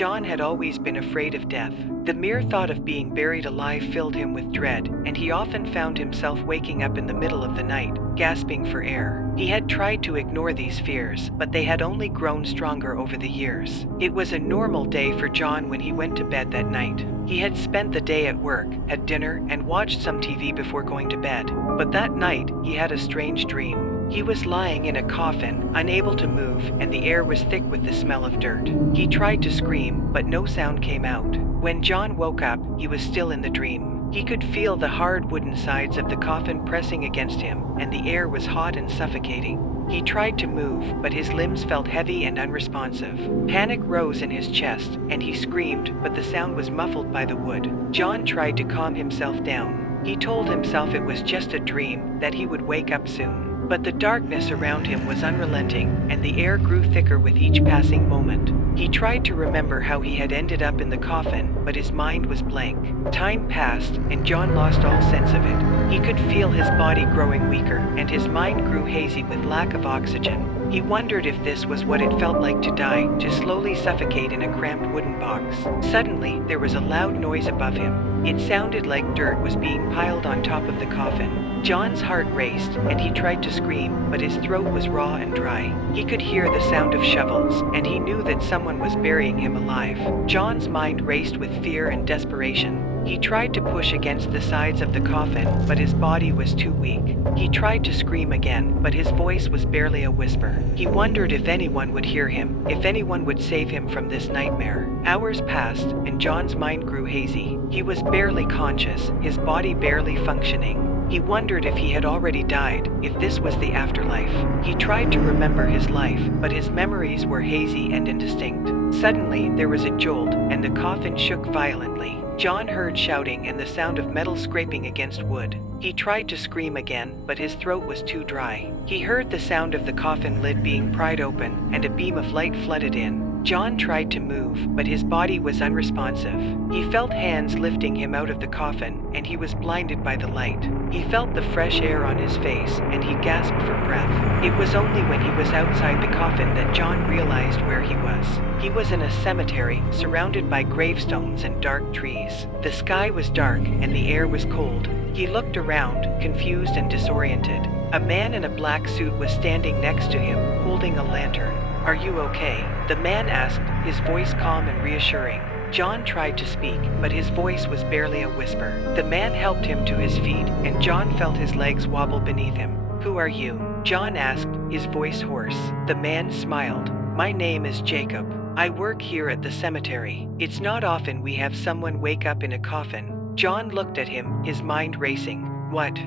John had always been afraid of death. The mere thought of being buried alive filled him with dread, and he often found himself waking up in the middle of the night, gasping for air. He had tried to ignore these fears, but they had only grown stronger over the years. It was a normal day for John when he went to bed that night. He had spent the day at work, had dinner, and watched some TV before going to bed. But that night, he had a strange dream. He was lying in a coffin, unable to move, and the air was thick with the smell of dirt. He tried to scream, but no sound came out. When John woke up, he was still in the dream. He could feel the hard wooden sides of the coffin pressing against him, and the air was hot and suffocating. He tried to move, but his limbs felt heavy and unresponsive. Panic rose in his chest, and he screamed, but the sound was muffled by the wood. John tried to calm himself down. He told himself it was just a dream, that he would wake up soon. But the darkness around him was unrelenting, and the air grew thicker with each passing moment. He tried to remember how he had ended up in the coffin, but his mind was blank. Time passed, and John lost all sense of it. He could feel his body growing weaker, and his mind grew hazy with lack of oxygen. He wondered if this was what it felt like to die, to slowly suffocate in a cramped wooden box. Suddenly, there was a loud noise above him. It sounded like dirt was being piled on top of the coffin. John's heart raced, and he tried to scream, but his throat was raw and dry. He could hear the sound of shovels, and he knew that someone was burying him alive. John's mind raced with fear and desperation. He tried to push against the sides of the coffin, but his body was too weak. He tried to scream again, but his voice was barely a whisper. He wondered if anyone would hear him, if anyone would save him from this nightmare. Hours passed, and John's mind grew hazy. He was barely conscious, his body barely functioning. He wondered if he had already died, if this was the afterlife. He tried to remember his life, but his memories were hazy and indistinct. Suddenly, there was a jolt, and the coffin shook violently. John heard shouting and the sound of metal scraping against wood. He tried to scream again, but his throat was too dry. He heard the sound of the coffin lid being pried open, and a beam of light flooded in. John tried to move, but his body was unresponsive. He felt hands lifting him out of the coffin, and he was blinded by the light. He felt the fresh air on his face, and he gasped for breath. It was only when he was outside the coffin that John realized where he was. He was in a cemetery, surrounded by gravestones and dark trees. The sky was dark, and the air was cold. He looked around, confused and disoriented. A man in a black suit was standing next to him, holding a lantern. "Are you okay?" the man asked, his voice calm and reassuring. John tried to speak, but his voice was barely a whisper. The man helped him to his feet, and John felt his legs wobble beneath him. "Who are you?" John asked, his voice hoarse. The man smiled. "My name is Jacob. I work here at the cemetery. It's not often we have someone wake up in a coffin." John looked at him, his mind racing. "What?"